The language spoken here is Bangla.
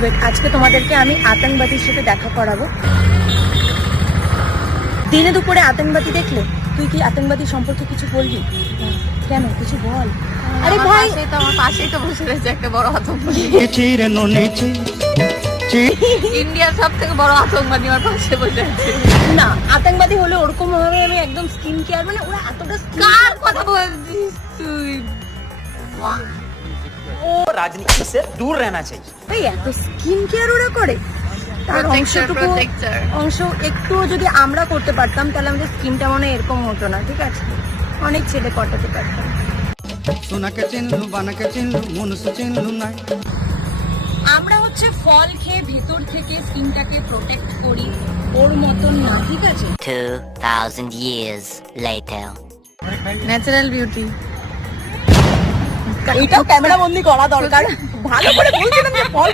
ওয়েট আজকে তোমাদেরকে আমি আতঙ্কবাদীর সাথে দেখা করাবো। দিনে দুপুরে আতঙ্কবাদী দেখলে তুই কি আতঙ্কবাদী সম্পর্কে কিছু বলবি? কেন, কিছু বল। আরে ভাই, আমার পাশেই তো বসে রয়েছে একটা বড় আতঙ্কবাদী। ইন্ডিয়ার সব থেকে বড় আতঙ্কবাদী আমার পাশে বসে আছে। না, আতঙ্কবাদী হলে ওরকম ভাবে আমি একদম স্কিন কেয়ার, মানে ওরা এতটা কার কথা বলছিস তুই? वो राजनीति से दूर रहना चाहिए। এই এত স্কিন কেয়ার ওরা করে, তার অংশ একটু যদি আমরা করতে পারতাম তাহলে আমাদের স্কিনটা মনে হয় এরকম হতো না। ঠিক আছে, অনেক ছেলে পটাতে পারতাম। সোনাকে চিনলু বানাকে চিনলু মনুষ্য চিনলু নাই। আমরা হচ্ছে ফল খেয়ে ভেতর থেকে স্কিনটাকে প্রোটেক্ট করি, ওর মতন না। ঠিক আছে, 2000 years later. Natural beauty. এটাও ক্যামেরা বন্দি করা দরকার। ভালো করে বলছিলাম যে ফল